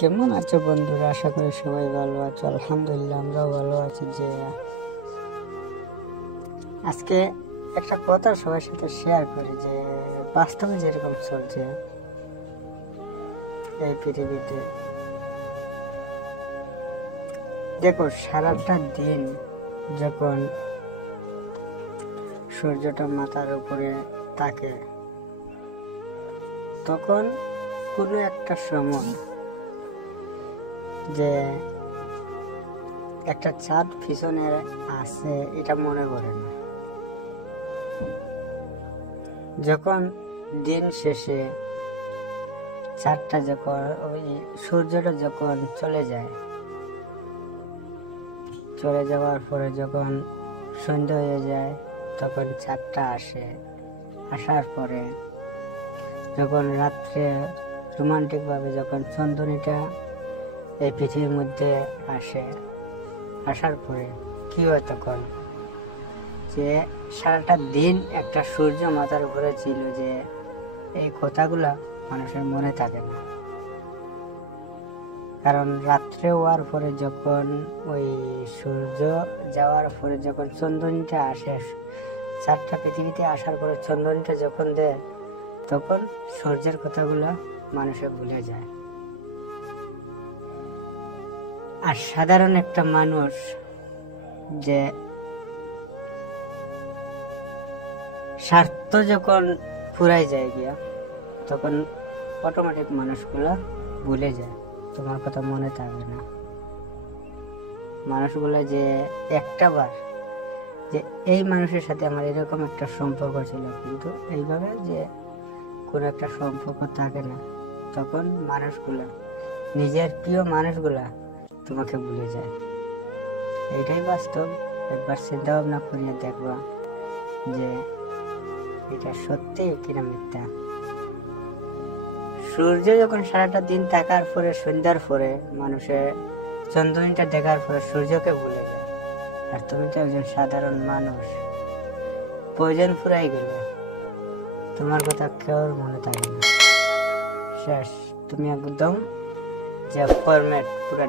কেমন আছো বন্ধুরা? আশা করি সবাই ভালো আছো। আলহামদুলিল্লাহ আমরাও ভালো আছি। যে আজকে একটা কথা সবার সাথে শেয়ার করি, যে বাস্তবে যেরকম চলছে এই পৃথিবীতে। দেখো, সারাটা দিন যখন সূর্যটা মাথার উপরে থাকে, তখন কোনো একটা সময় যে একটা চাঁদ পিছনে আছে এটা মনে করে না। যখন দিন শেষে চাঁদটা যখন ওই সূর্যটা যখন চলে যাওয়ার পরে যখন সন্ধ্যা হয়ে যায়, তখন চাঁদটা আসার পরে যখন রাত্রে রোমান্টিকভাবে যখন চন্দনীটা এই পৃথিবীর মধ্যে আসার পরে কি হয় তখন, যে সারাটা দিন একটা সূর্য মাথার উপরে ছিল, যে এই কথাগুলা মানুষের মনে থাকে না। কারণ রাত্রে হওয়ার পরে যখন ওই সূর্য যাওয়ার পরে যখন চন্দ্রনীটা আসে, চারটা পৃথিবীতে আসার পরে চন্দ্রনীটা যখন দেয়, তখন সূর্যের কথাগুলা মানুষে ভুলে যায়। আর সাধারণ একটা মানুষ যে স্বার্থ যখন ফুরাই যায় গিয়া, তখন অটোমেটিক মানুষগুলা ভুলে যায়, তোমার কথা মনে থাকবে না। মানুষগুলা যে একটা বার যে এই মানুষের সাথে আমার এরকম একটা সম্পর্ক ছিল, কিন্তু এইভাবে যে কোনো একটা সম্পর্ক থাকে না, তখন মানুষগুলা নিজের প্রিয় মানুষগুলা তোমাকে ভুলে যায়। এইটাই বাস্তব। একবার চিন্তা ভাবনা করিয়ে দেখবা যে এটা সত্যি কিনা মিথ্যা। সূর্য যখন সারাটা দিন থাকার পরে সন্ধ্যার পরে মানুষের চন্দ্রনীটা দেখার পরে সূর্যকে ভুলে যায়। আর তুমি তো একজন সাধারণ মানুষ, প্রয়োজন ফুরাই গেলে তোমার কথা কেউ মনে থাকে না। শেষ, তুমি একদম যে ফরম্যাট পুরা